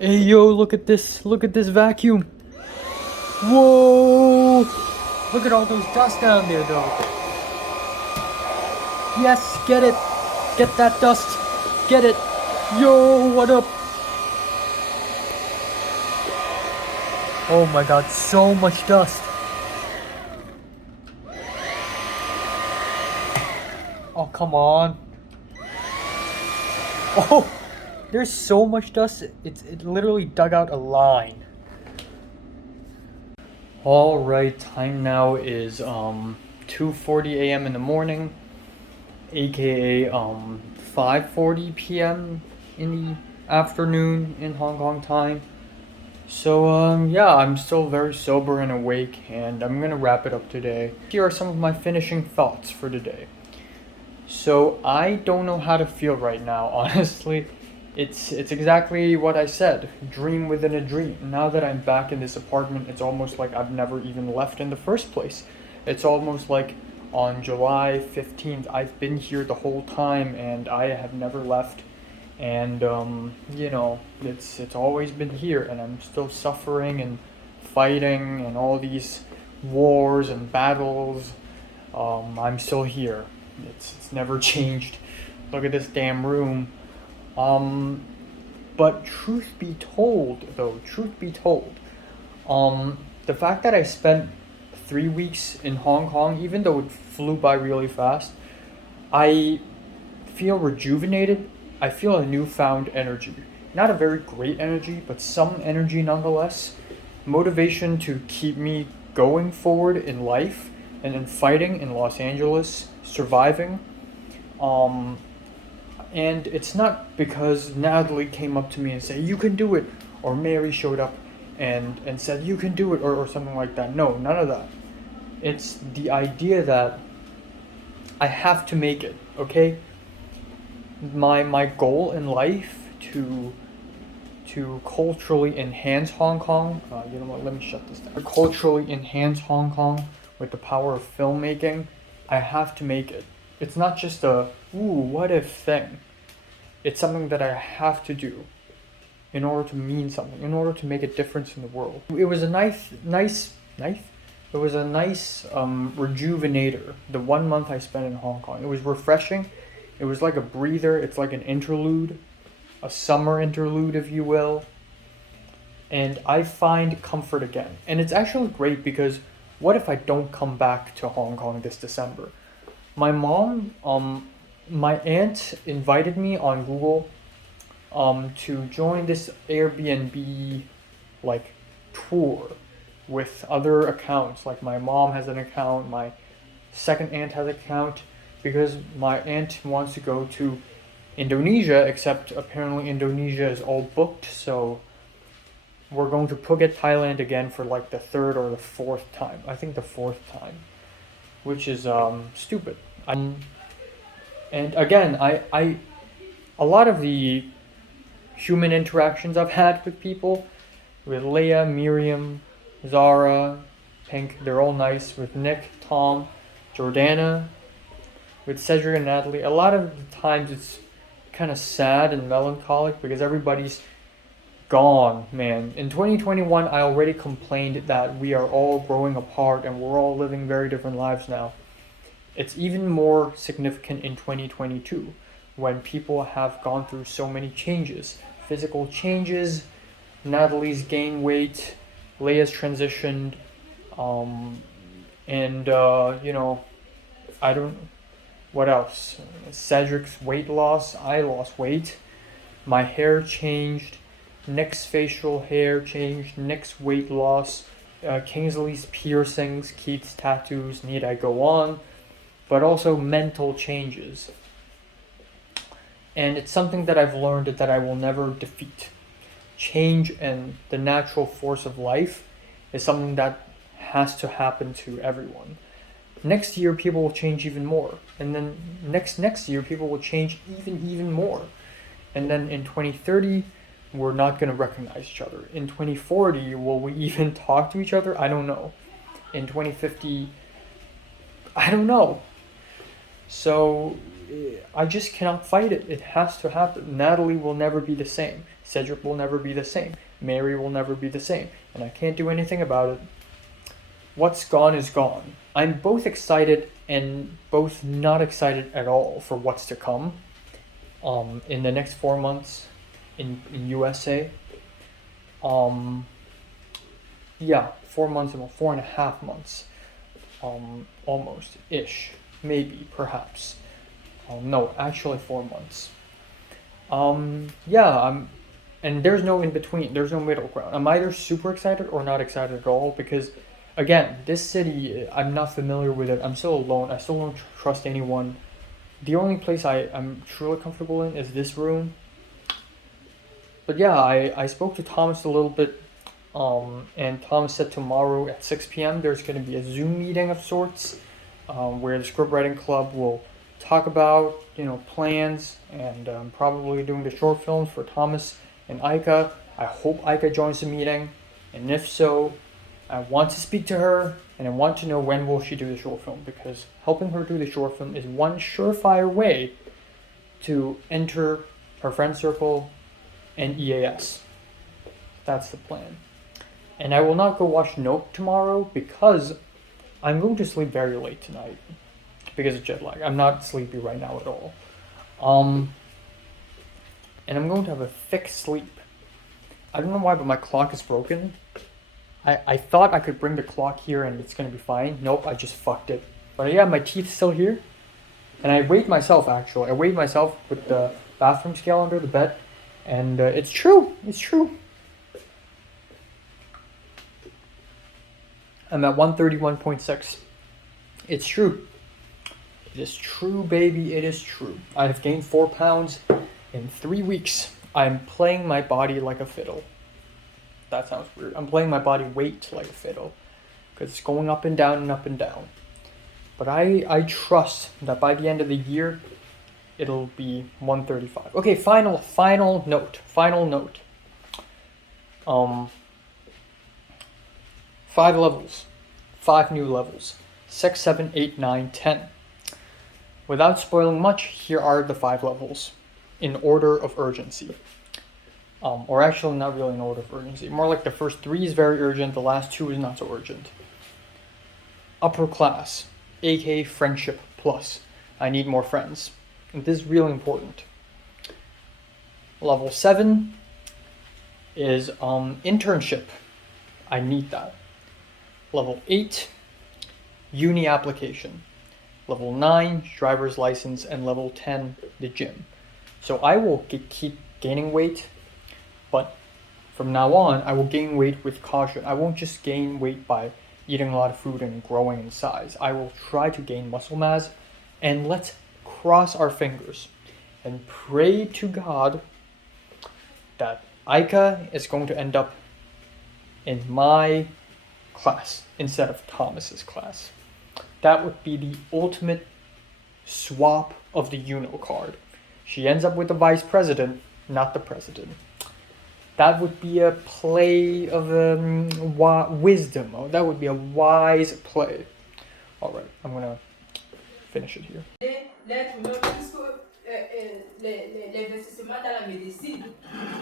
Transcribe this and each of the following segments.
Hey yo, look at this vacuum. Whoa! Look at all those dust down there though. Yes, get it! Get that dust! Get it! Yo, what up? Oh my god, so much dust. Oh, come on. Oh, there's so much dust. It literally dug out a line. All right, time now is 2:40 a.m. in the morning, aka 5:40 p.m. in the afternoon in Hong Kong time. So yeah, I'm still very sober and awake, and I'm gonna wrap it up today. Here are some of my finishing thoughts for today. So I don't know how to feel right now, honestly. It's exactly what I said. Dream within a dream. Now that I'm back in this apartment, it's almost like I've never even left in the first place. It's almost like on July 15th, I've been here the whole time and I have never left. And it's always been here, and I'm still suffering and fighting and all these wars and battles. I'm still here. It's never changed. Look at this damn room. Um, but truth be told, the fact that I spent 3 weeks in Hong Kong, even though it flew by really fast, I feel rejuvenated. I feel a newfound energy. Not a very great energy, but some energy nonetheless. Motivation to keep me going forward in life and in fighting in Los Angeles, surviving. Um, and it's not because Natalie came up to me and said, "You can do it," or Mary showed up and said, "You can do it," or something like that. No, none of that. It's the idea that I have to make it, okay? My goal in life to culturally enhance Hong Kong. You know what? Let me shut this down. To culturally enhance Hong Kong with the power of filmmaking, I have to make it. It's not just a what if thing. It's something that I have to do in order to mean something, in order to make a difference in the world. It was a nice. It was a nice rejuvenator. The 1 month I spent in Hong Kong, it was refreshing. It was like a breather. It's like an interlude, a summer interlude, if you will. And I find comfort again. And it's actually great because what if I don't come back to Hong Kong this December? My mom, my aunt invited me on Google to join this Airbnb like tour with other accounts. Like my mom has an account, my second aunt has an account, because my aunt wants to go to Indonesia, except apparently Indonesia is all booked, so we're going to Phuket, Thailand again for like the third or the fourth time. I think the fourth time, which is stupid. And again, I a lot of the human interactions I've had with people, with Leia, Miriam, Zara, Pink, they're all nice. With Nick, Tom, Jordana, with Cedric and Natalie, a lot of the times it's kind of sad and melancholic because everybody's gone, man. In 2021, I already complained that we are all growing apart and we're all living very different lives now. It's even more significant in 2022 when people have gone through so many changes, physical changes. Natalie's gained weight, Leia's transitioned, um, and I don't. What else? Cedric's weight loss. I lost weight. My hair changed. Nick's facial hair changed. Nick's weight loss. Kingsley's piercings. Keith's tattoos. Need I go on? But also mental changes. And it's something that I've learned that I will never defeat. Change and the natural force of life is something that has to happen to everyone. Next year people will change even more, and then next year people will change even more, and then in 2030 we're not going to recognize each other. In 2040 will we even talk to each other? I don't know. In 2050 I don't know. So I just cannot fight it. It has to happen. Natalie will never be the same. Cedric will never be the same. Mary will never be the same. And I can't do anything about it. What's gone is gone. I'm both excited and both not excited at all for what's to come in the next 4 months in USA. Yeah, 4 months, about 4.5 months, almost ish, maybe, perhaps. No, actually 4 months. Yeah, and there's no in between. There's no middle ground. I'm either super excited or not excited at all because, again, this city, I'm not familiar with it. I'm still alone. I still don't trust anyone. The only place I'm truly comfortable in is this room. But yeah, I spoke to Thomas a little bit, and Thomas said tomorrow at 6 p.m. there's going to be a Zoom meeting of sorts, where the script writing club will talk about, plans and probably doing the short films for Thomas and Aika. I hope Aika joins the meeting, and if so, I want to speak to her, and I want to know when will she do the short film, because helping her do the short film is one surefire way to enter her friend circle and EAS. That's the plan. And I will not go watch Nope tomorrow because I'm going to sleep very late tonight because of jet lag. I'm not sleepy right now at all. And I'm going to have a thick sleep. I don't know why, but my clock is broken. I thought I could bring the clock here and it's going to be fine. Nope, I just fucked it. But yeah, my teeth still here. And I weighed myself, actually. I weighed myself with the bathroom scale under the bed. And it's true. It's true. I'm at 131.6. It's true. It is true, baby. It is true. I have gained 4 pounds in 3 weeks. I'm playing my body like a fiddle. That sounds weird. I'm playing my body weight like a fiddle. Because it's going up and down and up and down. But I trust that by the end of the year, it'll be 135. Okay, final note. 5 levels. 5 new levels. 6, 7, 8, 9, 10. Without spoiling much, here are the 5 levels in order of urgency. Or actually not really in order of urgency. More like the first 3 is very urgent, the last 2 is not so urgent. Upper class, aka friendship plus. I need more friends. And this is really important. Level 7 is internship. I need that. Level 8, uni application. Level 9, driver's license. And level 10, the gym. So I will keep gaining weight, but from now on, I will gain weight with caution. I won't just gain weight by eating a lot of food and growing in size. I will try to gain muscle mass, and let's cross our fingers and pray to God that Aika is going to end up in my class instead of Thomas's class. That would be the ultimate swap of the Uno card. She ends up with the vice president, not the president. That would be a play of wisdom. Oh, that would be a wise play. All right, I'm gonna finish it here. L'être humain, puisque l'investissement dans la médecine,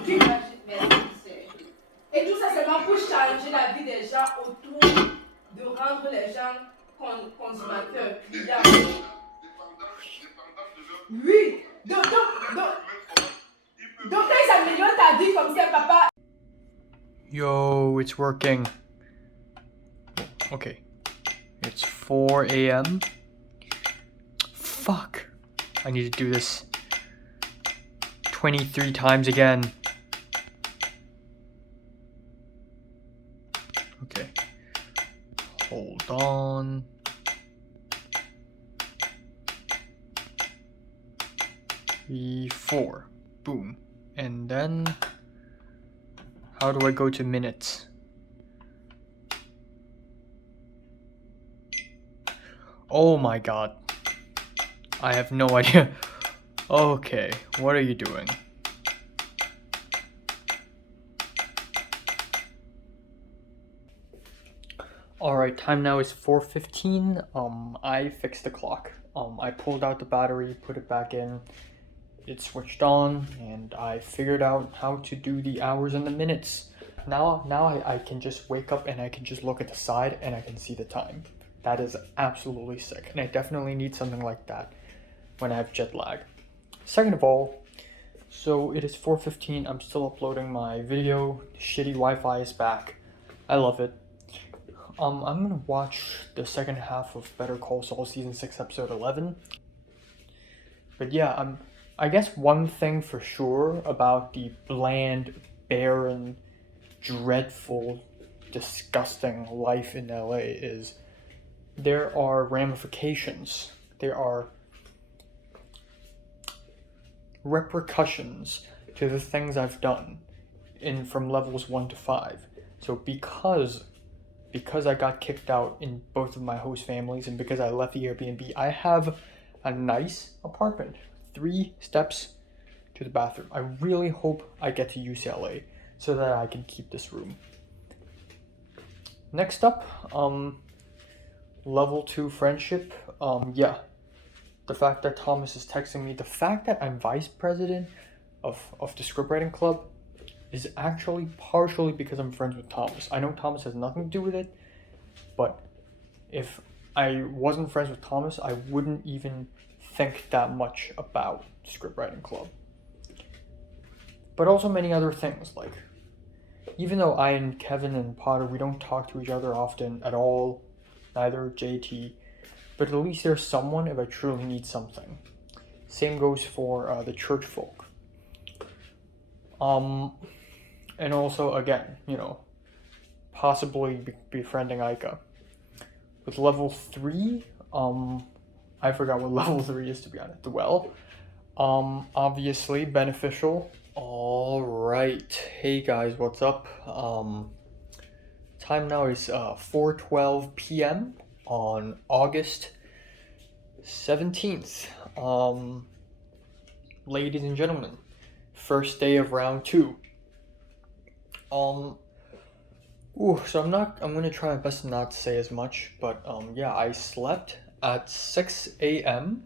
tu imagines, merci. Et tout ça, c'est vraiment pour changer la vie des gens autour, de rendre les gens consommateurs, clients. Oui, donc quand ils améliorent ta vie comme ça, papa. Yo, it's working. Okay. It's 4 a.m. Fuck. I need to do this 23 times again. Okay. Hold on. E4. Boom. And then how do I go to minutes? Oh my god. I have no idea. Okay, what are you doing? Alright, time now is 4:15. I fixed the clock. I pulled out the battery, put it back in. it switched on, and I figured out how to do the hours and the minutes. Now I can just wake up and I can just look at the side and I can see the time. That is absolutely sick, and I definitely need something like that when I have jet lag. Second of all, so it is 4:15. I'm still uploading my video. Shitty Wi-Fi is back. I love it. I'm gonna watch the second half of Better Call Saul season 6 episode 11. But yeah, I guess one thing for sure about the bland, barren, dreadful, disgusting life in LA is there are ramifications. There are repercussions to the things I've done from levels 1 to 5. So because I got kicked out in both of my host families and because I left the Airbnb, I have a nice apartment, 3 steps to the bathroom. I really hope I get to UCLA so that I can keep this room. Next up, level 2 friendship. Yeah, the fact that Thomas is texting me, the fact that I'm vice president of the scriptwriting club is actually partially because I'm friends with Thomas. I know Thomas has nothing to do with it, but if I wasn't friends with Thomas, I wouldn't even think that much about scriptwriting club. But also many other things, like even though I and Kevin and Potter, we don't talk to each other often at all, neither JT, but at least there's someone if I truly need something. Same goes for the church folk. And also, again, possibly befriending Aika. With level 3, I forgot what level 3 is, to be honest. Well, obviously beneficial. Alright, hey guys, what's up? Time now is 4:12 p.m. on August 17th. Ladies and gentlemen, first day of round 2. So I'm gonna try my best not to say as much, but yeah, I slept at 6 a.m.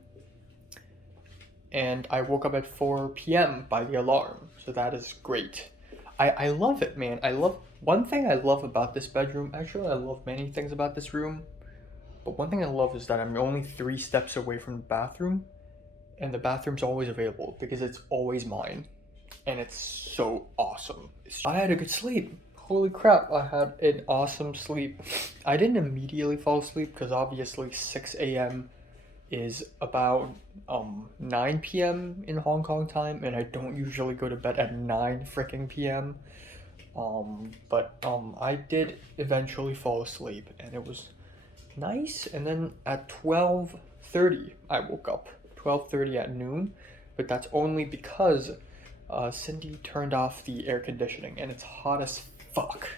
and I woke up at 4 p.m. by the alarm, so that is great. I love it, man. One thing I love about this bedroom, actually I love many things about this room, but one thing I love is that I'm only 3 steps away from the bathroom, and the bathroom's always available because it's always mine, and it's so awesome. I had a good sleep. Holy crap, I had an awesome sleep. I didn't immediately fall asleep because obviously 6 a.m. is about 9 p.m. in Hong Kong time, and I don't usually go to bed at 9 freaking p.m. But I did eventually fall asleep, and it was nice. And then at 12:30 I woke up. 12:30 at noon, but that's only because Cindy turned off the air conditioning, and it's hot as fuck.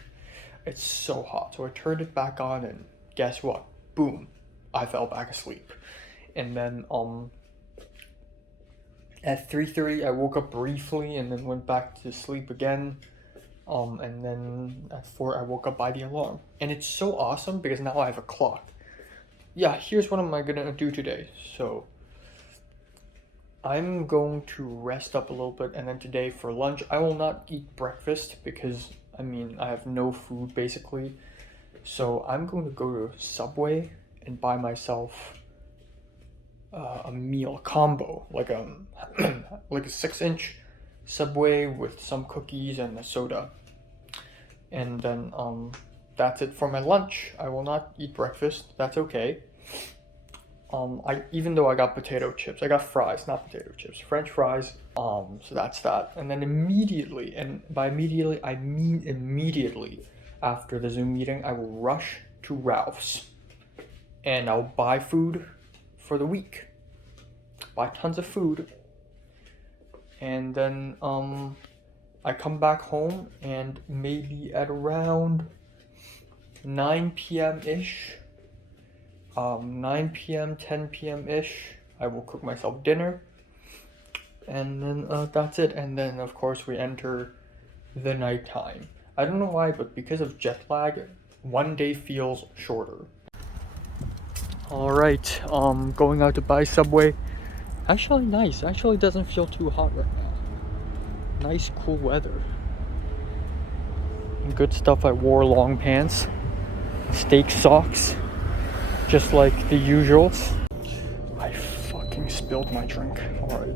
It's so hot, so I turned it back on, and guess what? Boom, I fell back asleep. And then at 3:30 I woke up briefly and then went back to sleep again. And then at 4 I woke up by the alarm. And it's so awesome because now I have a clock. Yeah, here's what am I gonna do today. So I'm going to rest up a little bit, and then today for lunch I will not eat breakfast because I have no food basically. So I'm going to go to Subway and buy myself a meal combo, like a 6-inch Subway with some cookies and a soda. And then that's it for my lunch. I will not eat breakfast. That's okay. Even though I got potato chips, I got fries, not potato chips, French fries. So that's that. And then immediately, and by immediately I mean immediately after the Zoom meeting, I will rush to Ralph's and I'll buy food for the week. Buy tons of food. And then I come back home, and maybe at around 9 p.m. ish, 9 p.m., 10 p.m. ish, I will cook myself dinner. And then that's it. And then of course we enter the nighttime. I don't know why, but because of jet lag, one day feels shorter. Alright, going out to buy Subway. Actually nice. Actually doesn't feel too hot right now. Nice cool weather. And good stuff. I wore long pants, steak socks, just like the usuals. I fucking spilled my drink. Alright.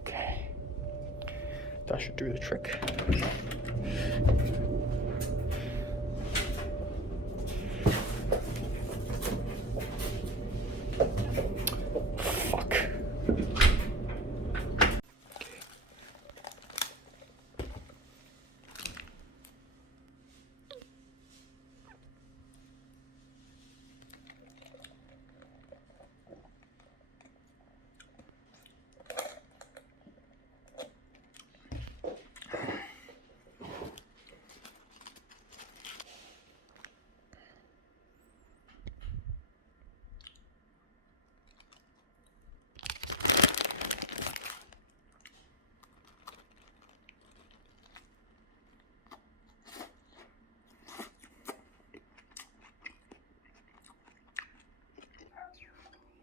Okay. That should do the trick. Fuck.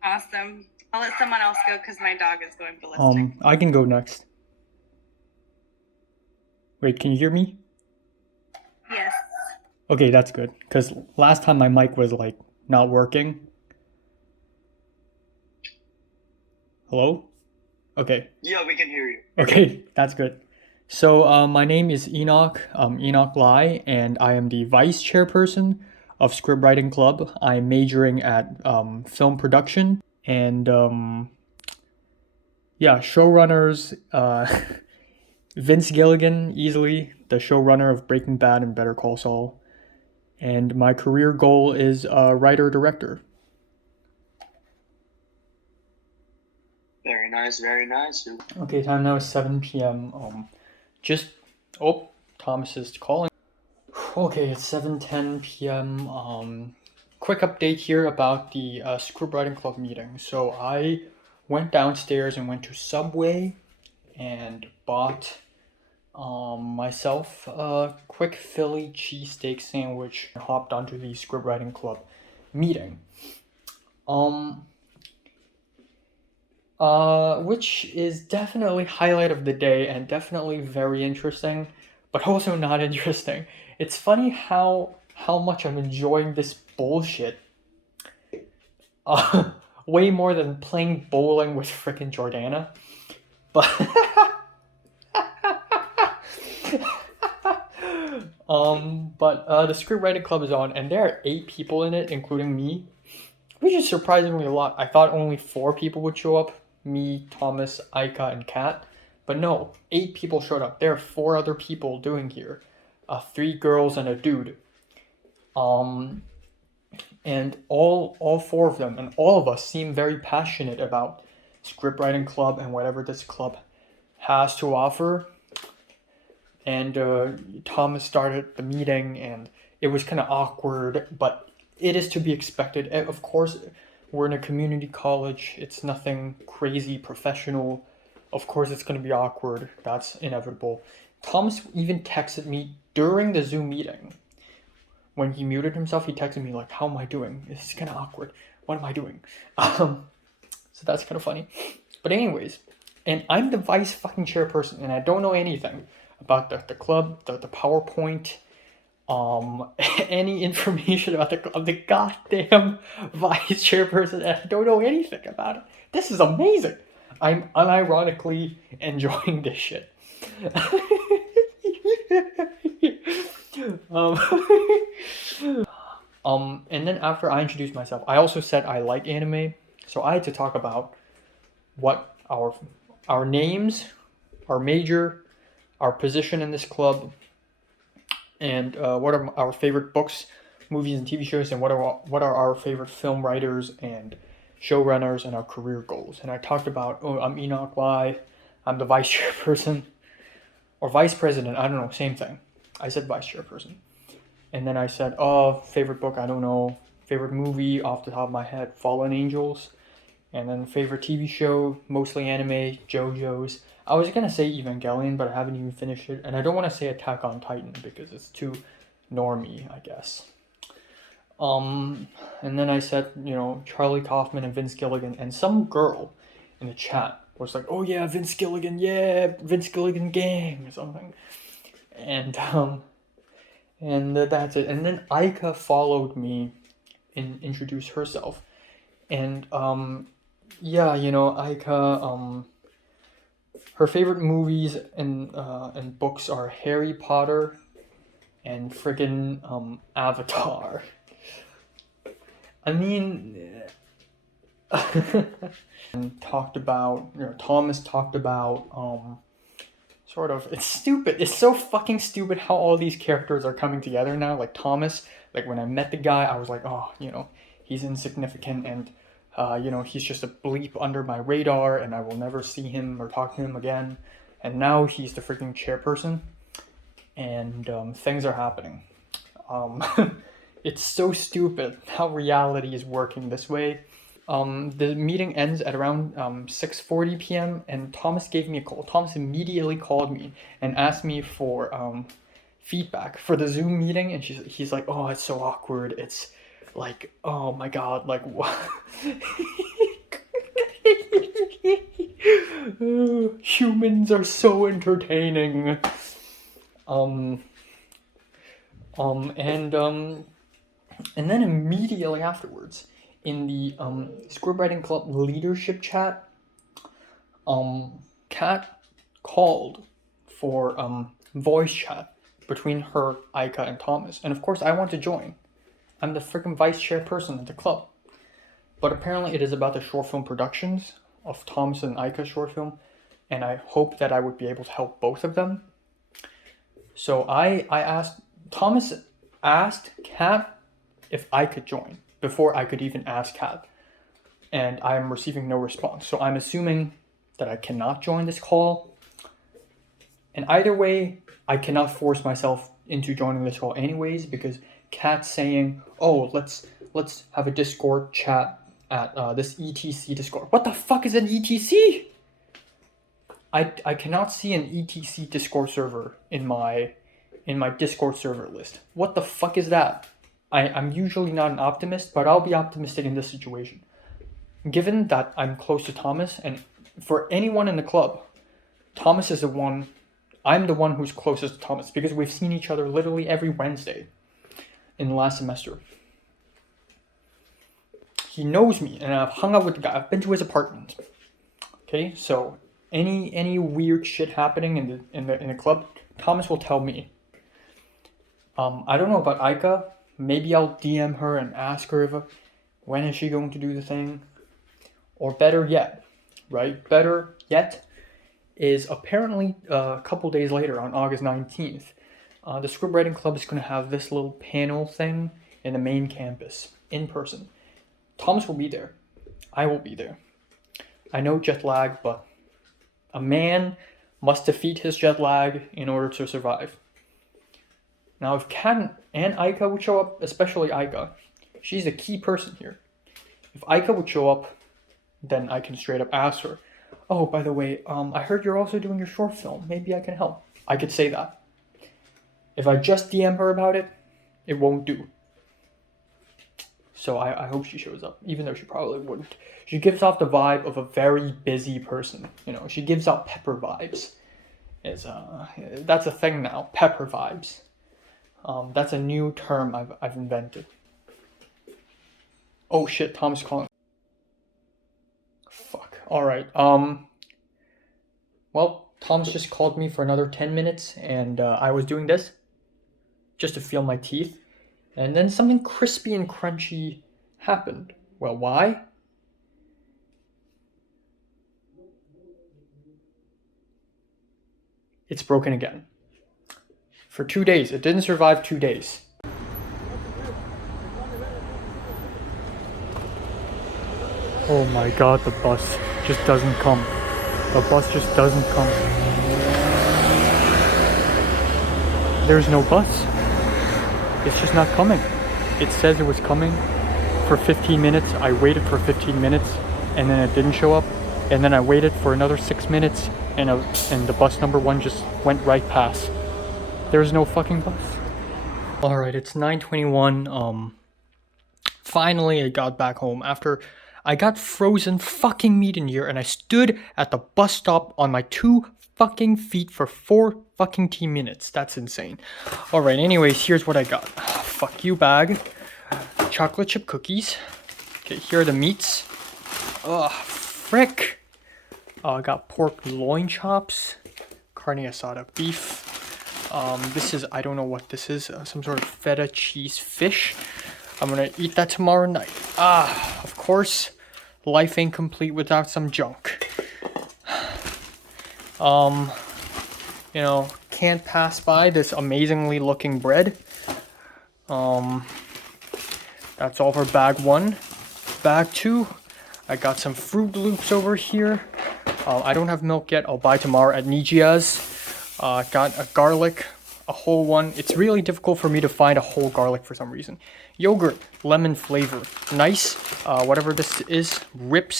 Awesome. I'll let someone else go because my dog is going ballistic. I can go next. Wait, can you hear me? Yes. Okay, that's good. Because last time my mic was like not working. Hello? Okay. Yeah, we can hear you. Okay, that's good. So my name is Enoch, Enoch Lai, and I am the vice chairperson of Script Writing Club. I'm majoring at film production and showrunners. Vince Gilligan, easily the showrunner of Breaking Bad and Better Call Saul, and my career goal is writer director. Very nice, very nice. Okay, time now is 7 p.m. Thomas is calling. Okay, it's 7:10 p.m. Quick update here about the Script Writing Club meeting. So I went downstairs and went to Subway and bought myself a quick Philly cheesesteak sandwich and hopped onto the Script Writing Club meeting. Which is definitely highlight of the day and definitely very interesting, but also not interesting. It's funny how much I'm enjoying this bullshit. Way more than playing bowling with frickin' Jordana. But the Script Writing Club is on, and there are 8 people in it, including me, which is surprisingly a lot. I thought only 4 people would show up. Me, Thomas, Aika, and Kat. But no, 8 people showed up. There are 4 other people doing here. 3 girls and a dude. And all 4 of them and all of us seem very passionate about Script Writing Club and whatever this club has to offer. And Thomas started the meeting, and it was kind of awkward, but it is to be expected. Of course, we're in a community college. It's nothing crazy professional. Of course, it's going to be awkward. That's inevitable. Thomas even texted me during the Zoom meeting. When he muted himself, he texted me like, "How am I doing? This is kind of awkward. What am I doing?" So that's kind of funny. But anyways, and I'm the vice fucking chairperson, and I don't know anything about the club, the PowerPoint, any information about the club. I'm the goddamn vice chairperson, and I don't know anything about it. This is amazing. I'm unironically enjoying this shit. And then after I introduced myself, I also said I like anime, so I had to talk about what our names, our major, our position in this club, and what are our favorite books, movies, and TV shows, and what are our favorite film writers and showrunners, and our career goals. And I talked about, I'm Enoch Lai, I'm the vice chairperson, or vice president, I don't know, same thing. I said vice chairperson. And then I said, favorite book, I don't know. Favorite movie, off the top of my head, Fallen Angels. And then favorite TV show, mostly anime, JoJo's. I was gonna say Evangelion, but I haven't even finished it, and I don't want to say Attack on Titan because it's too normie, I guess. And then I said, Charlie Kaufman and Vince Gilligan, and some girl in the chat was like, "Oh yeah, Vince Gilligan, yeah, Vince Gilligan gang," or something. And that's it. And then Aika followed me and introduced herself. And yeah, Aika, her favorite movies and books are Harry Potter and friggin' Avatar. I mean, and talked about, Thomas talked about, sort of, it's stupid. It's so fucking stupid how all these characters are coming together now. Like Thomas, like when I met the guy, I was like, oh, he's insignificant and, he's just a bleep under my radar and I will never see him or talk to him again. And now he's the freaking chairperson and things are happening. It's so stupid how reality is working this way. The meeting ends at around 6:40 p.m. and Thomas gave me a call. Thomas immediately called me and asked me for feedback for the Zoom meeting, and he's like, "Oh, it's so awkward. It's like, oh my god, like what?" Humans are so entertaining. And then immediately afterwards, in the Scriptwriting Club leadership chat, Kat called for voice chat between her, Aika, and Thomas. And of course, I want to join. I'm the freaking vice chairperson of the club. But apparently it is about the short film productions of Thomas and Aika's short film, and I hope that I would be able to help both of them. So Thomas asked Kat if I could join before I could even ask Kat, and I am receiving no response. So I'm assuming that I cannot join this call. And either way, I cannot force myself into joining this call anyways, because Kat's saying, "Oh, let's have a Discord chat at this ETC Discord." What the fuck is an ETC? I cannot see an ETC Discord server in my Discord server list. What the fuck is that? I'm usually not an optimist, but I'll be optimistic in this situation. Given that I'm close to Thomas, and for anyone in the club, Thomas is I'm the one who's closest to Thomas, because we've seen each other literally every Wednesday in the last semester. He knows me, and I've hung out with the guy. I've been to his apartment. Okay, so any weird shit happening in the club, Thomas will tell me. I don't know about Aika. Maybe I'll DM her and ask her when is she going to do the thing. Or better yet, is apparently a couple days later on August 19th, the Scriptwriting Club is going to have this little panel thing in the main campus, in person. Thomas will be there. I will be there. I know jet lag, but a man must defeat his jet lag in order to survive. Now, if Kat and Aika would show up, especially Aika, she's a key person here. If Aika would show up, then I can straight up ask her, "Oh, by the way, I heard you're also doing your short film. Maybe I can help." I could say that. If I just DM her about it, it won't do. So I hope she shows up, even though she probably wouldn't. She gives off the vibe of a very busy person. She gives out pepper vibes. That's a thing now, pepper vibes. That's a new term I've invented. Oh shit, Tom's calling. Fuck. Alright, well, Tom's just called me for another 10 minutes, and I was doing this just to feel my teeth, and then something crispy and crunchy happened. Well, why? It's broken again. For 2 days. It didn't survive 2 days. Oh my god, the bus just doesn't come. The bus just doesn't come. There's no bus. It's just not coming. It says it was coming for 15 minutes. I waited for 15 minutes and then it didn't show up. And then I waited for another 6 minutes and the bus number 1 just went right past. There's no fucking bus. All right, it's 9:21. Finally I got back home after I got frozen fucking meat in here, and I stood at the bus stop on my 2 fucking feet for 4 fucking minutes. That's insane. All right, anyways, here's what I got. Fuck you bag. Chocolate chip cookies. Okay, here are the meats. Ugh, frick. I got pork loin chops, carne asada beef. This is, I don't know what this is, some sort of feta cheese fish. I'm gonna eat that tomorrow night. Of course, life ain't complete without some junk. You know, can't pass by this amazingly looking bread. That's all for bag 1. Bag 2, I got some Fruit Loops over here. I don't have milk yet. I'll buy tomorrow at Nijia's. Got a garlic, a whole one. It's really difficult for me to find a whole garlic for some reason. Yogurt, lemon flavor, nice. Whatever this is, rip.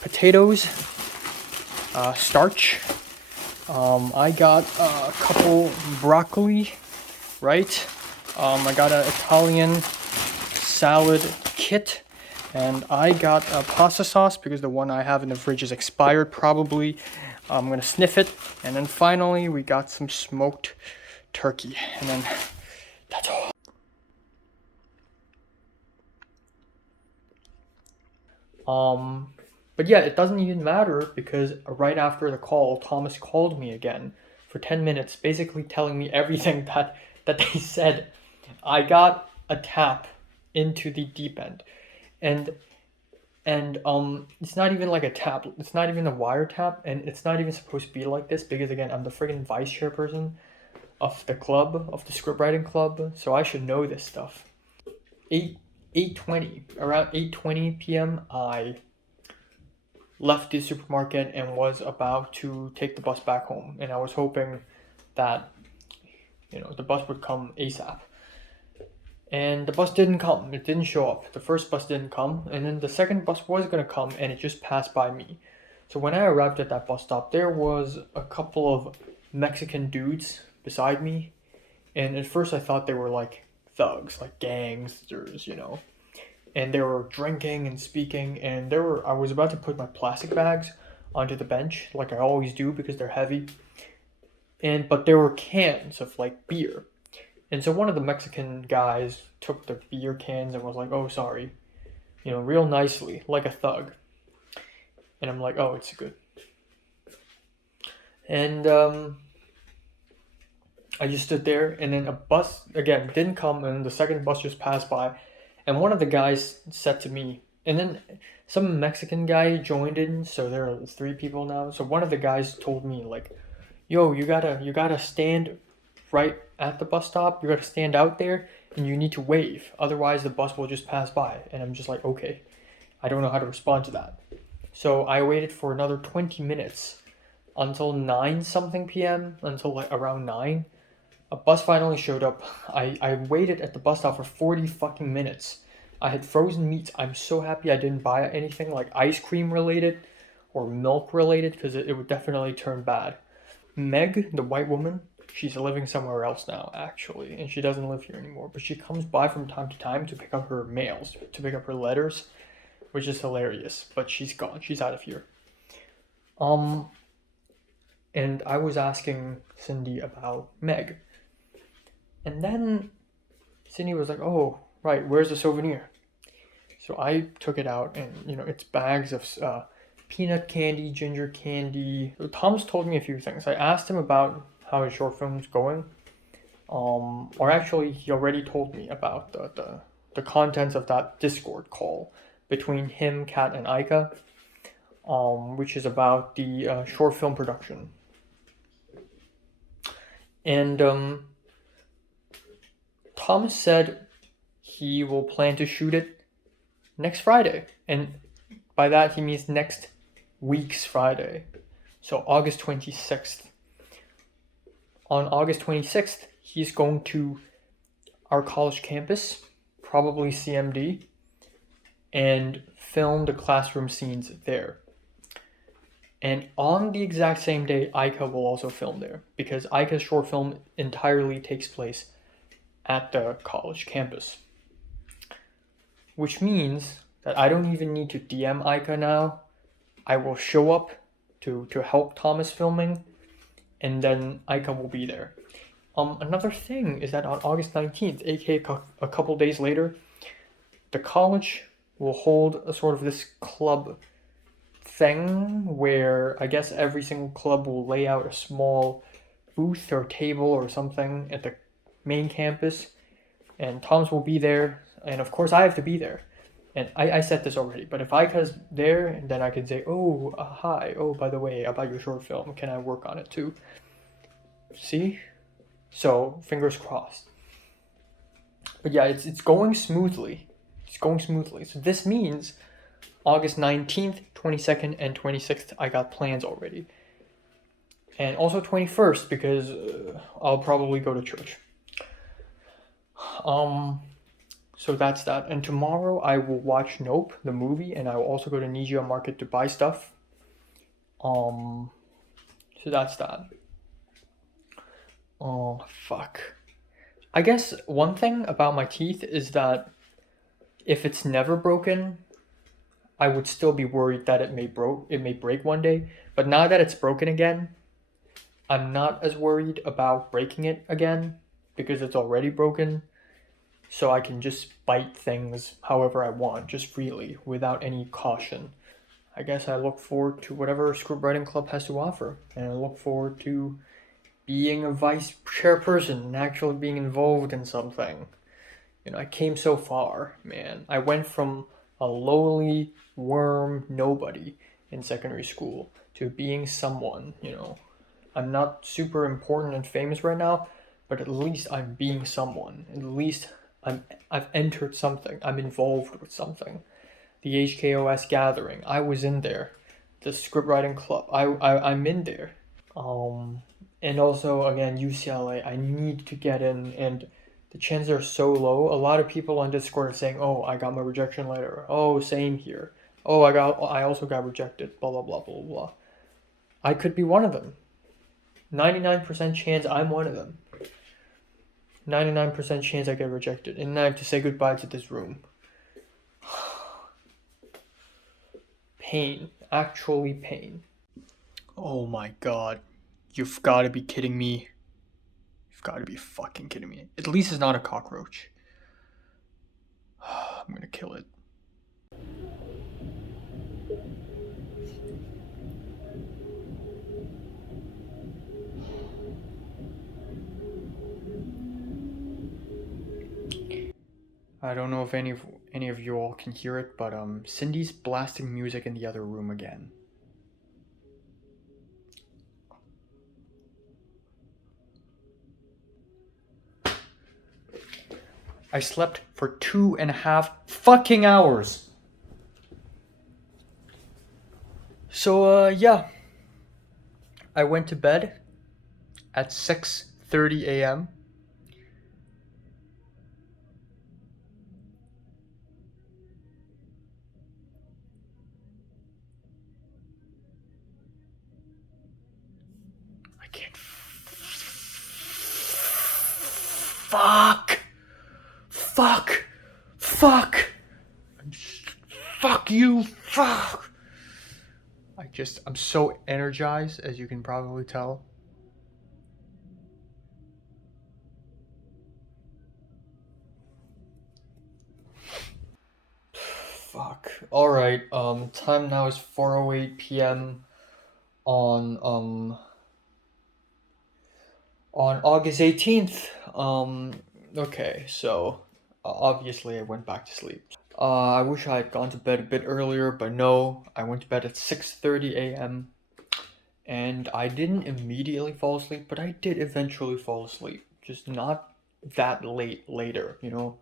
Potatoes, starch. I got a couple broccoli, right? I got an Italian salad kit, and I got a pasta sauce because the one I have in the fridge is expired probably. I'm gonna sniff it, and then finally we got some smoked turkey, and then that's all. But yeah, it doesn't even matter because right after the call, Thomas called me again for 10 minutes, basically telling me everything that they said. I got a tap into the deep end, and it's not even like a tap. It's not even a wire tap, and it's not even supposed to be like this because again, I'm the friggin' vice chairperson of the club, of the script writing club, so I should know this stuff. 8:20, around 8:20 p.m. I left the supermarket and was about to take the bus back home, and I was hoping that, you know, the bus would come ASAP. And the bus didn't come. It didn't show up. The first bus didn't come, and then the second bus was gonna come, and it just passed by me. So when I arrived at that bus stop, there was a couple of Mexican dudes beside me, and at first I thought they were like thugs, like gangsters, you know. And they were drinking and speaking, and I was about to put my plastic bags onto the bench, like I always do because they're heavy. But there were cans of like beer. And so one of the Mexican guys took the beer cans and was like, "Oh, sorry," you know, real nicely, like a thug. And I'm like, "Oh, it's good." And I just stood there, and then a bus again didn't come, and the second bus just passed by, and one of the guys said to me, and then some Mexican guy joined in, so there are 3 people now. So one of the guys told me like, "Yo, you gotta stand right at the bus stop. You gotta stand out there, and you need to wave. Otherwise, the bus will just pass by." And I'm just like, okay, I don't know how to respond to that. So I waited for another 20 minutes until 9 something p.m. until like around 9. A bus finally showed up. I waited at the bus stop for 40 fucking minutes. I had frozen meats. I'm so happy I didn't buy anything like ice cream related or milk related because it would definitely turn bad. Meg, the white woman, she's living somewhere else now, actually, and she doesn't live here anymore, but she comes by from time to time to pick up her mails, to pick up her letters, which is hilarious, but she's gone. She's out of here. And I was asking Cindy about Meg. And then Cindy was like, "Oh, right, where's the souvenir?" So I took it out, and, you know, it's bags of peanut candy, ginger candy. So Tom's told me a few things. I asked him about how his short film's going. Or actually, he already told me about the contents of that Discord call between him, Kat, and Aika, which is about the short film production. And Thomas said he will plan to shoot it next Friday. And by that, he means next week's Friday. So August 26th. On August 26th, he's going to our college campus, probably CMD, and film the classroom scenes there. And on the exact same day, Aika will also film there because Aika's short film entirely takes place at the college campus. Which means that I don't even need to DM Aika now. I will show up to help Thomas filming, and then Aika will be there. Another thing is that on August 19th, aka a couple days later, the college will hold a sort of this club thing where I guess every single club will lay out a small booth or table or something at the main campus, and Thomas will be there, and of course I have to be there. And I said this already, but if Aika's there, then I can say, oh, hi, oh, by the way, about your short film, can I work on it too? See? So, fingers crossed. But yeah, it's going smoothly. It's going smoothly. So this means August 19th, 22nd, and 26th, I got plans already. And also 21st, because I'll probably go to church. So that's that. And tomorrow I will watch Nope, the movie, and I will also go to Nijia Market to buy stuff. So that's that. Oh, fuck. I guess one thing about my teeth is that if it's never broken, I would still be worried that it may break one day. But now that it's broken again, I'm not as worried about breaking it again because it's already broken. So I can just bite things however I want, just freely, without any caution. I guess I look forward to whatever Script Writing Club has to offer. And I look forward to being a vice chairperson and actually being involved in something. You know, I came so far, man. I went from a lowly worm nobody in secondary school to being someone, you know. I'm not super important and famous right now, but at least I'm being someone. At least I've entered something. I'm involved with something. The HKOS gathering, I was in there. The Script Writing Club, I'm in there. And also, again, UCLA, I need to get in, and the chances are so low. A lot of people on Discord are saying, oh, I got my rejection letter. Oh, same here. Oh, I also got rejected, blah, blah, blah, blah, blah. I could be one of them. 99% chance I'm one of them. 99% chance I get rejected, and then I have to say goodbye to this room. Pain. Actually pain. Oh my god. You've got to be kidding me. You've got to be fucking kidding me. At least it's not a cockroach. I'm gonna kill it. I don't know if any of you all can hear it, but Cindy's blasting music in the other room again. I slept for 2.5 fucking hours. So yeah. I went to bed at 6:30 a.m. I can't. Fuck. Fuck you. Fuck. I'm so energized, as you can probably tell. Fuck. Alright, time now is 4:08 p.m. on August 18th. Okay, so obviously I went back to sleep. I wish I had gone to bed a bit earlier, but no, I went to bed at 6:30 a.m. and I didn't immediately fall asleep, but I did eventually fall asleep. Just not that later, you know?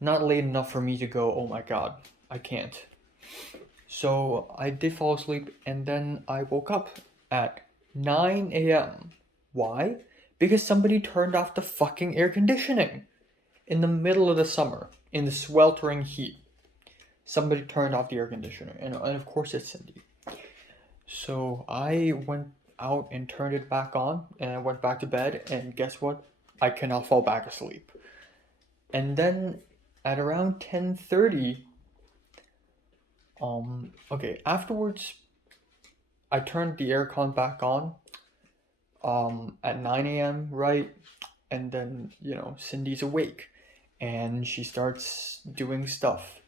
Not late enough for me to go, oh my god, I can't. So I did fall asleep, and then I woke up at 9 a.m. Why? Because somebody turned off the fucking air conditioning. In the middle of the summer, in the sweltering heat, somebody turned off the air conditioner, and of course it's Cindy. So I went out and turned it back on, and I went back to bed, and guess what? I cannot fall back asleep. And then at around 10:30, okay, afterwards I turned the aircon back on at 9 a.m., right? And then, Cindy's awake and she starts doing stuff.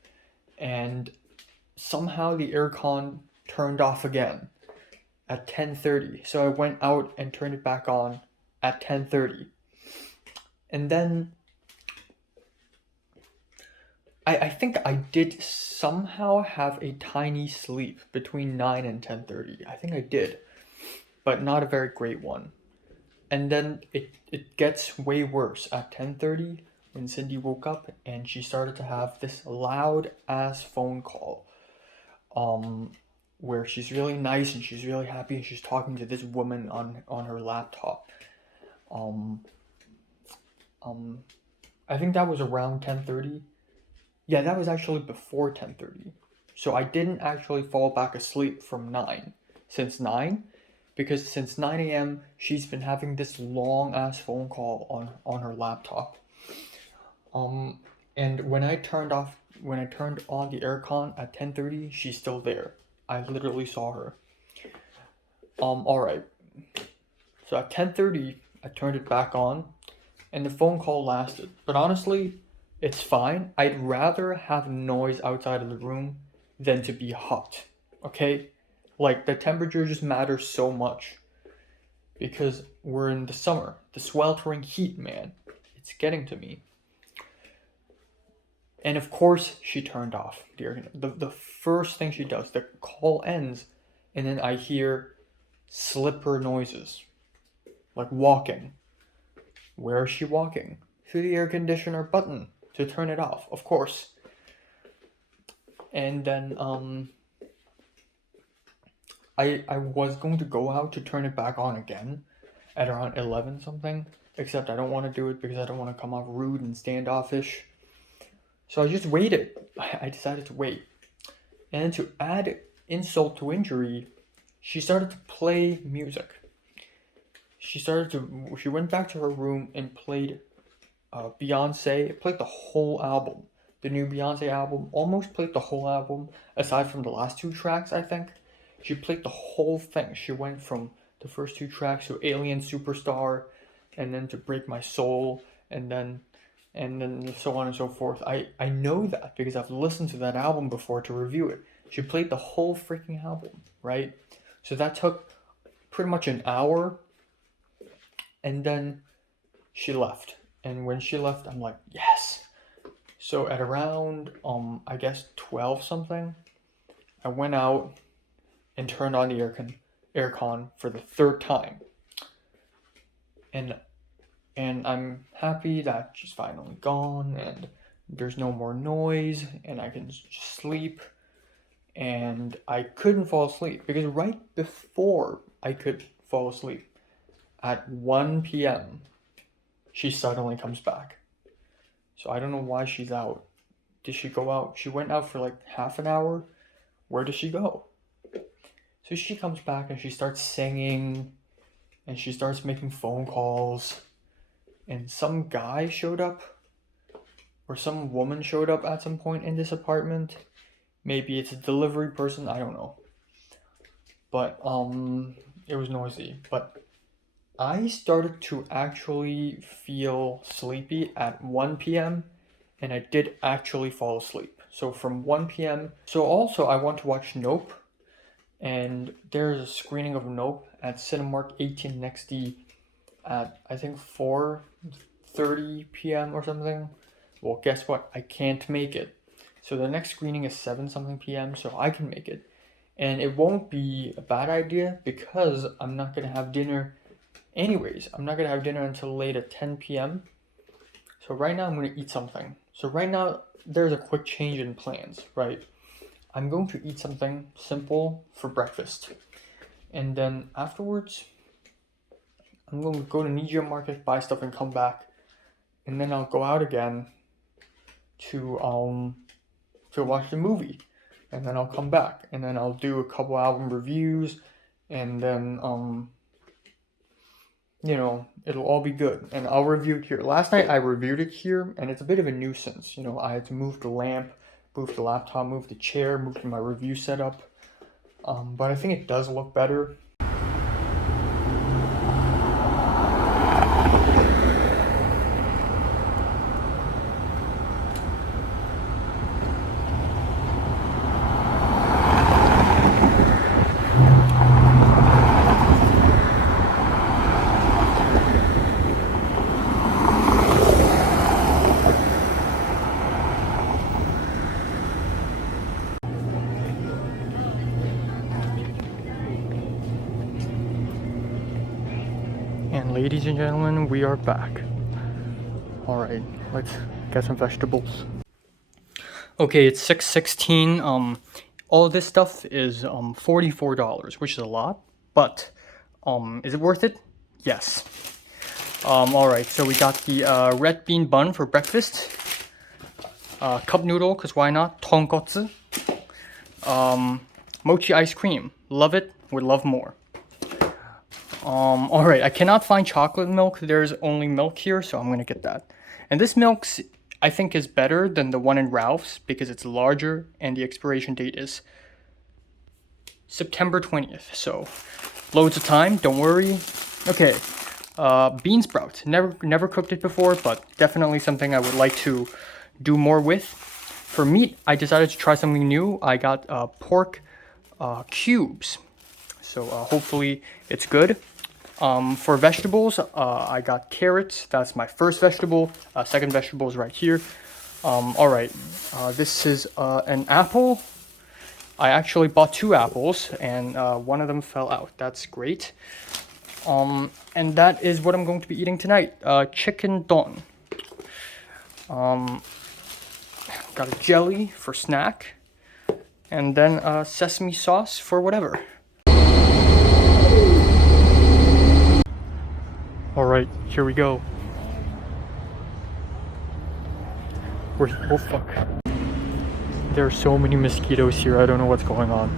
And somehow the aircon turned off again at 10:30. So I went out and turned it back on at 10:30. And then I think I did somehow have a tiny sleep between 9 and 10:30. I think I did, but not a very great one. And then it gets way worse at 10:30 when Cindy woke up and she started to have this loud ass phone call. Where she's really nice and she's really happy and she's talking to this woman on her laptop. I think that was around 10:30. Yeah, that was actually before 10:30. So I didn't actually fall back asleep from 9. Since 9, because since 9 a.m. she's been having this long ass phone call on her laptop. And when I turned on the aircon at 10:30, she's still there. I literally saw her. Alright. So at 10:30, I turned it back on, and the phone call lasted. But honestly, it's fine. I'd rather have noise outside of the room than to be hot. Okay? Like, the temperature just matters so much. Because we're in the summer. The sweltering heat, man. It's getting to me. And of course, she turned off the air. The first thing she does, the call ends, and then I hear slipper noises. Like walking. Where is she walking? Through the air conditioner button to turn it off, of course. And then, I was going to go out to turn it back on again at around 11 something, except I don't want to do it because I don't want to come off rude and standoffish. So I just waited. I decided to wait. And to add insult to injury, she started to play music. She went back to her room and played Beyonce. Played the whole album. The new Beyonce album. Almost played the whole album, aside from the last 2 tracks, I think. She played the whole thing. She went from the first 2 tracks to Alien Superstar, and then to Break My Soul, and then so on and so forth. I know that because I've listened to that album before to review it. She played the whole freaking album, right? So that took pretty much an hour, and then she left. And when she left, I'm like, yes. So at around, I guess 12 something, I went out and turned on the aircon for the 3rd time. And I'm happy that she's finally gone and there's no more noise and I can just sleep. And I couldn't fall asleep because right before I could fall asleep, at 1 p.m., she suddenly comes back. So I don't know why she's out. Did she go out? She went out for like half an hour. Where did she go? So she comes back and she starts singing and she starts making phone calls. And some guy showed up, or some woman showed up at some point in this apartment. Maybe it's a delivery person, I don't know. But it was noisy. But I started to actually feel sleepy at 1 p.m. and I did actually fall asleep. So from 1 p.m. So also I want to watch Nope. And there's a screening of Nope at Cinemark 18XD at I think 4:30 p.m. or something. Well, guess what? I can't make it. So the next screening is 7 something p.m. so I can make it. And it won't be a bad idea because I'm not going to have dinner anyways. I'm not going to have dinner until late at 10 p.m. So right now I'm going to eat something. So right now there's a quick change in plans, right? I'm going to eat something simple for breakfast. And then afterwards, I'm going to go to Nijia Market, buy stuff, and come back. And then I'll go out again to watch the movie. And then I'll come back. And then I'll do a couple album reviews. and then you know, it'll all be good. And I'll review it here. Last night I reviewed it here, and it's a bit of a nuisance. You know, I had to move the lamp, move the laptop, move the chair, move my review setup. But I think it does look better. And ladies and gentlemen, we are back. Alright, let's get some vegetables. Okay, it's 6:16. All this stuff is $44, which is a lot, but is it worth it? Yes. Alright, so we got the red bean bun for breakfast. Cup noodle, because why not? Tonkotsu. Mochi ice cream. Love it, would love more. Alright, I cannot find chocolate milk. There's only milk here, so I'm gonna get that. And this milk, I think, is better than the one in Ralph's because it's larger and the expiration date is September 20th. So, loads of time, don't worry. Okay, bean sprouts. Never cooked it before, but definitely something I would like to do more with. For meat, I decided to try something new. I got pork cubes. So hopefully it's good. For vegetables, I got carrots. That's my first vegetable. Second vegetable is right here. Alright, this is an apple. I actually bought 2 apples and one of them fell out. That's great. And that is what I'm going to be eating tonight. Chicken don. Got a jelly for snack. And then sesame sauce for whatever. Alright, here we go. Oh fuck. There are so many mosquitoes here, I don't know what's going on.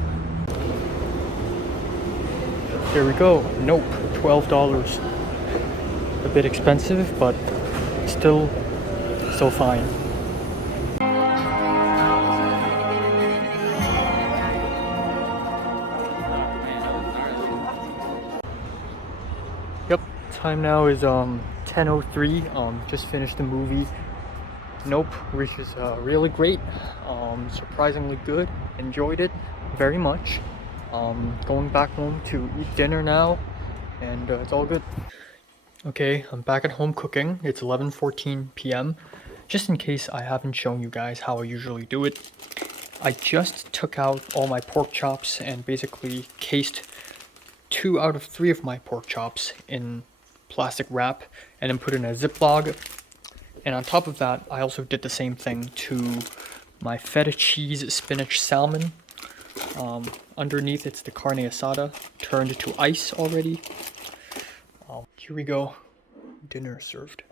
Here we go. Nope, $12. A bit expensive, but still fine. Yep, time now is 10:03. Just finished the movie Nope, which is really great. Surprisingly good. Enjoyed it very much. Going back home to eat dinner now, and it's all good. Okay, I'm back at home cooking. It's 11:14 p.m. Just in case I haven't shown you guys how I usually do it, I just took out all my pork chops and basically cased 2 out of 3 of my pork chops in plastic wrap and then put it in a Ziploc. And on top of that, I also did the same thing to my feta cheese spinach salmon. Underneath it's the carne asada, turned to ice already. Here we go, dinner served.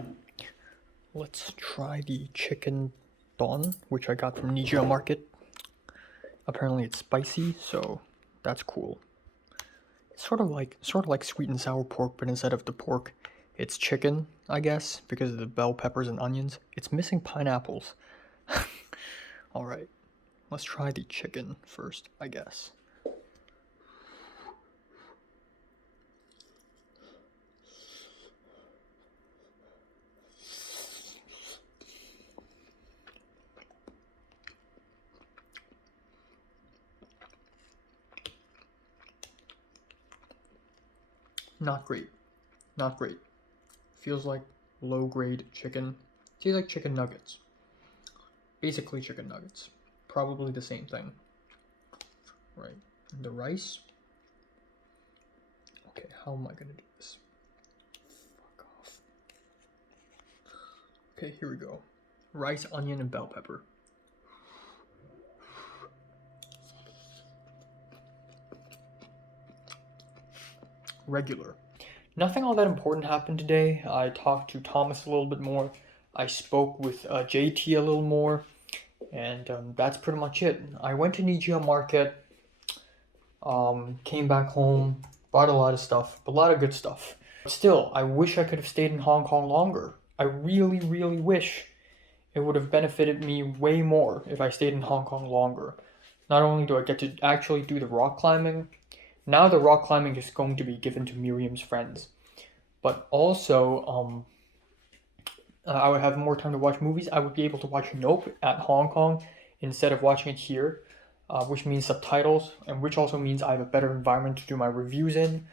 Let's try the chicken don, which I got from Nijia Market. Apparently it's spicy, so that's cool. It's sort of like sweet and sour pork, but instead of the pork, it's chicken, I guess, because of the bell peppers and onions. It's missing pineapples. Alright, let's try the chicken first, I guess. Not great. Not great. Feels like low-grade chicken. Tastes like chicken nuggets. Basically chicken nuggets. Probably the same thing. Right. And the rice. Okay, how am I gonna do this? Fuck off. Okay, here we go. Rice, onion, and bell pepper. Regular. Nothing all that important happened today. I talked to Thomas a little bit more. I spoke with JT a little more. And that's pretty much it. I went to Nijia Market. Came back home, bought a lot of stuff, a lot of good stuff. Still, I wish I could have stayed in Hong Kong longer. I really, really wish it would have benefited me way more if I stayed in Hong Kong longer. Not only do I get to actually do the rock climbing, now the rock climbing is going to be given to Miriam's friends. But also, I would have more time to watch movies. I would be able to watch Nope at Hong Kong instead of watching it here, which means subtitles, and which also means I have a better environment to do my reviews in,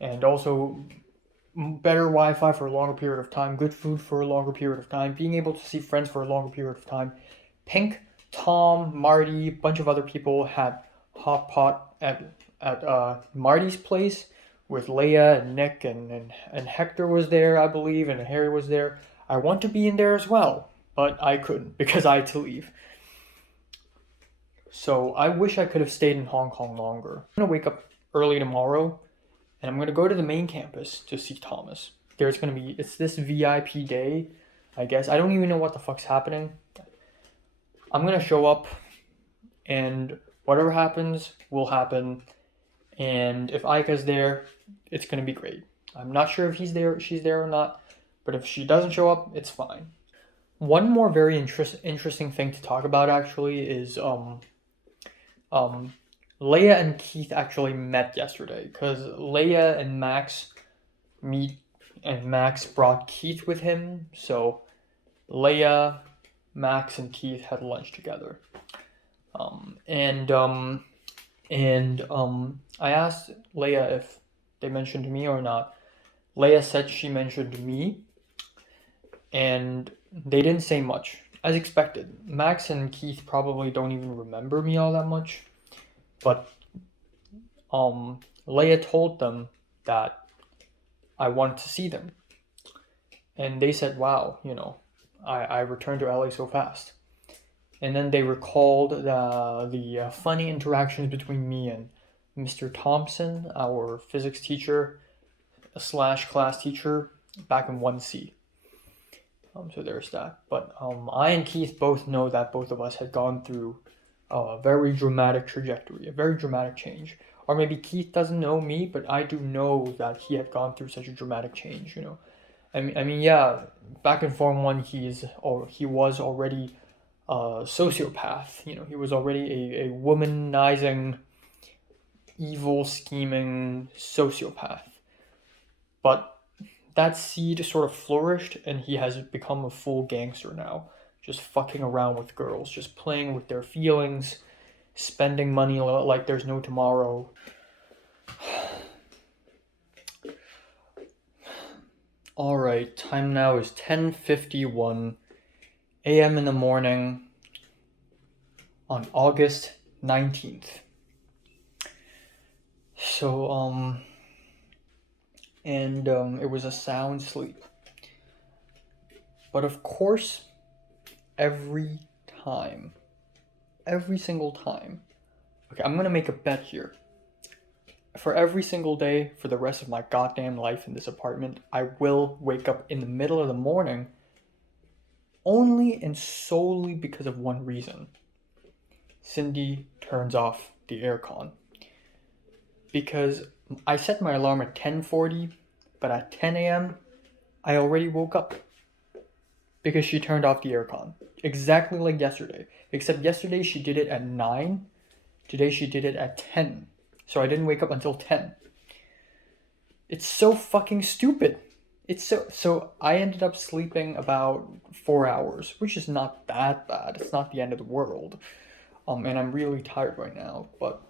and also better Wi-Fi for a longer period of time, good food for a longer period of time, being able to see friends for a longer period of time. Pink, Tom, Marty, a bunch of other people had hot pot at Marty's place with Leia and Nick and Hector was there, I believe, and Harry was there. I want to be in there as well, but I couldn't because I had to leave. So I wish I could have stayed in Hong Kong longer. I'm gonna wake up early tomorrow and I'm gonna go to the main campus to see Thomas. It's this VIP day, I guess. I don't even know what the fuck's happening. I'm gonna show up and whatever happens will happen. And if Aika's there, it's gonna be great. I'm not sure if she's there or not, but if she doesn't show up, it's fine. One more very interesting thing to talk about actually is Leia and Keith actually met yesterday because Leia and Max meet, and Max brought Keith with him. So Leia, Max, and Keith had lunch together. I asked Leia if they mentioned me or not. Leia said she mentioned me, and they didn't say much, as expected. Max and Keith probably don't even remember me all that much, but Leia told them that I wanted to see them, and they said, wow, I returned to LA so fast. And then they recalled the funny interactions between me and Mr. Thompson, our physics teacher / class teacher, back in 1C. So there's that. But I and Keith both know that both of us had gone through a very dramatic trajectory, a very dramatic change. Or maybe Keith doesn't know me, but I do know that he had gone through such a dramatic change. I mean, yeah. Back in Form 1, he was already a sociopath. He was already a womanizing, evil, scheming sociopath. But that seed sort of flourished, and he has become a full gangster now. Just fucking around with girls, just playing with their feelings, spending money like there's no tomorrow. Alright, time now is 10:51 a.m. in the morning on August 19th. So, it was a sound sleep. But of course, every single time, okay, I'm gonna make a bet here. For every single day for the rest of my goddamn life in this apartment, I will wake up in the middle of the morning only and solely because of one reason. Cindy turns off the aircon. Because I set my alarm at 10:40, but at 10 a.m., I already woke up. Because she turned off the aircon. Exactly like yesterday. Except yesterday she did it at 9. Today she did it at 10. So I didn't wake up until 10. It's so fucking stupid. So I ended up sleeping about 4 hours, which is not that bad. It's not the end of the world. And I'm really tired right now, but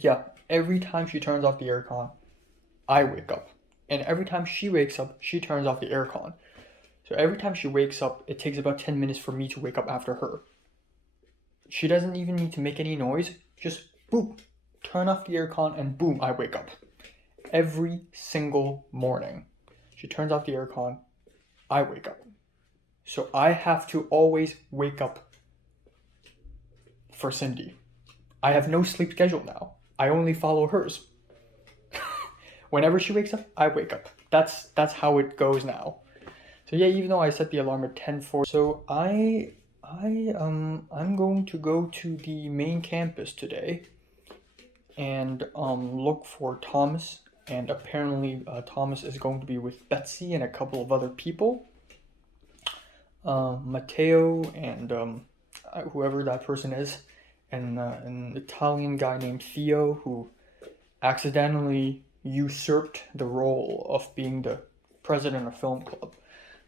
yeah, every time she turns off the aircon, I wake up. And every time she wakes up, she turns off the aircon. So every time she wakes up, it takes about 10 minutes for me to wake up after her. She doesn't even need to make any noise. Just boom, turn off the aircon and boom, I wake up. Every single morning. She turns off the aircon, I wake up. So I have to always wake up for Cindy. I have no sleep schedule now. I only follow hers. Whenever she wakes up, I wake up. That's how it goes now. So yeah, even though I set the alarm at 10:40, so I'm going to go to the main campus today and look for Thomas. And apparently, Thomas is going to be with Betsy and a couple of other people. Matteo and whoever that person is, and an Italian guy named Theo who accidentally usurped the role of being the president of Film Club.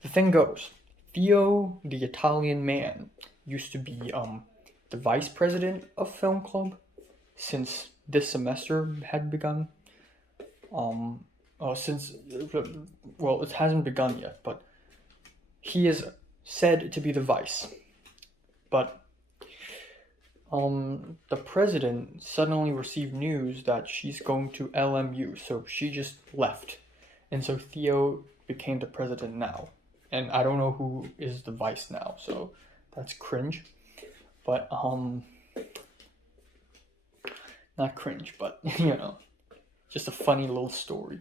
The thing goes, Theo, the Italian man, used to be the vice president of Film Club since this semester had begun. It hasn't begun yet, but he is said to be the vice. But the president suddenly received news that she's going to LMU, so she just left. And so Theo became the president now. And I don't know who is the vice now, so that's cringe. But, not cringe, but, just a funny little story.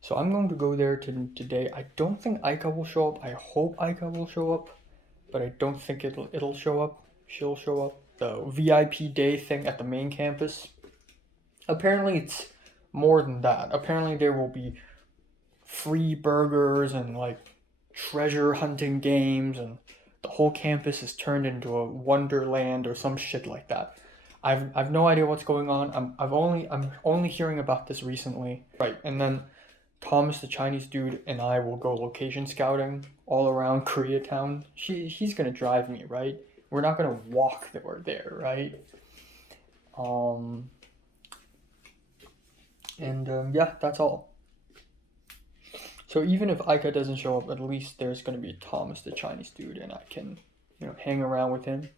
So I'm going to go there today. I don't think Aika will show up. I hope Aika will show up, but I don't think it'll show up. She'll show up. The VIP day thing at the main campus. Apparently it's more than that. Apparently there will be free burgers and like treasure hunting games, and the whole campus is turned into a wonderland or some shit like that. I've no idea what's going on. I'm only hearing about this recently. Right, and then Thomas, the Chinese dude, and I will go location scouting all around Koreatown. He's gonna drive me, right? We're not gonna walk there, right? Yeah, that's all. So even if Aika doesn't show up, at least there's gonna be Thomas, the Chinese dude, and I can, hang around with him.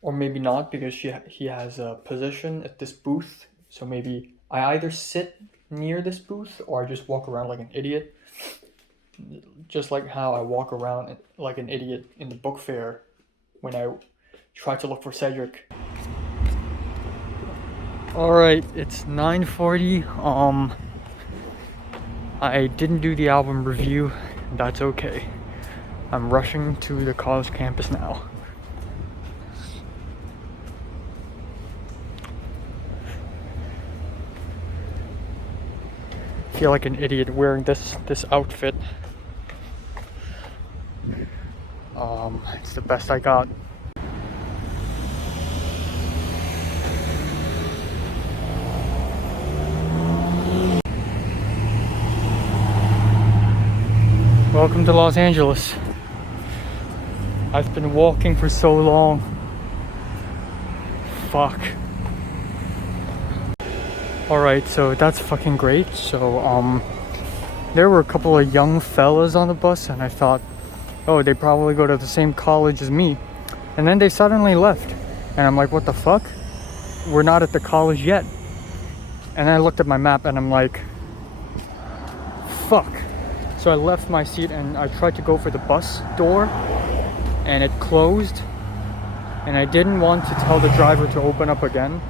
Or maybe not, because he has a position at this booth. So maybe I either sit near this booth or I just walk around like an idiot. Just like how I walk around like an idiot in the book fair when I try to look for Cedric. Alright, it's 9:40. I didn't do the album review. That's okay. I'm rushing to the college campus now. I feel like an idiot wearing this outfit. It's the best I got. Welcome to Los Angeles. I've been walking for so long. Fuck. Alright, so that's fucking great. So, there were a couple of young fellas on the bus, and I thought, oh, they probably go to the same college as me. And then they suddenly left. And I'm like, what the fuck? We're not at the college yet. And then I looked at my map and I'm like, fuck. So I left my seat and I tried to go for the bus door, and it closed. And I didn't want to tell the driver to open up again.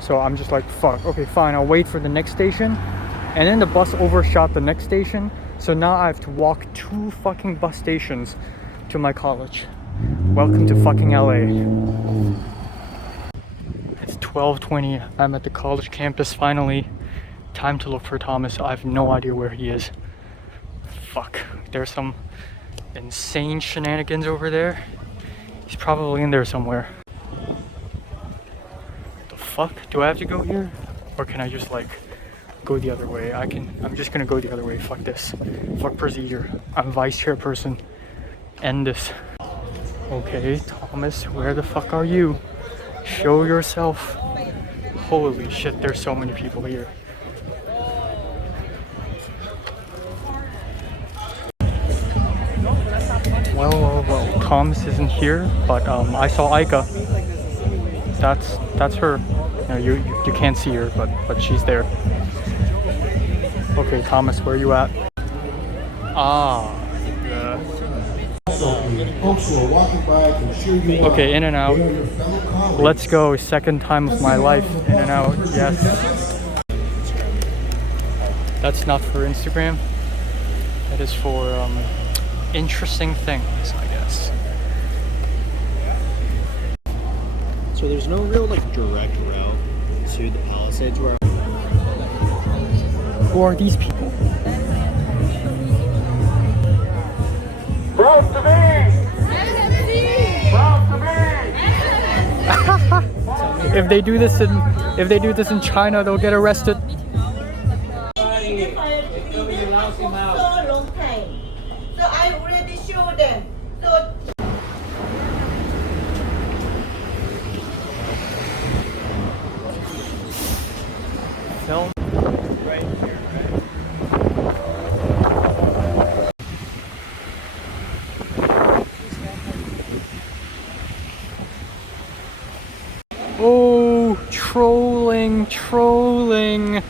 So I'm just like, fuck, okay, fine, I'll wait for the next station. And then the bus overshot the next station. So now I have to walk 2 fucking bus stations to my college. Welcome to fucking LA. It's 12:20. I'm at the college campus finally. Time to look for Thomas. I have no idea where he is. Fuck. There's some insane shenanigans over there. He's probably in there somewhere. The fuck? Do I have to go here? Or can I just like go the other way? I'm just gonna go the other way. Fuck this. Fuck procedure. I'm vice chairperson. End this. Okay, Thomas, where the fuck are you? Show yourself. Holy shit, there's so many people here. Well, Thomas isn't here, but I saw Aika. That's her. You can't see her, but she's there. Okay, Thomas, where are you at? Okay, In and Out. Let's go. Second time of my life. In and Out. Yes. That's not for Instagram. That is for interesting things, I guess. So there's no real like direct route to the Palisades where Who are these people? Proud to be! Proud to be! If they do this in China, they'll get arrested. So long time. So I already showed them. So Film. right here, right? Oh, trolling.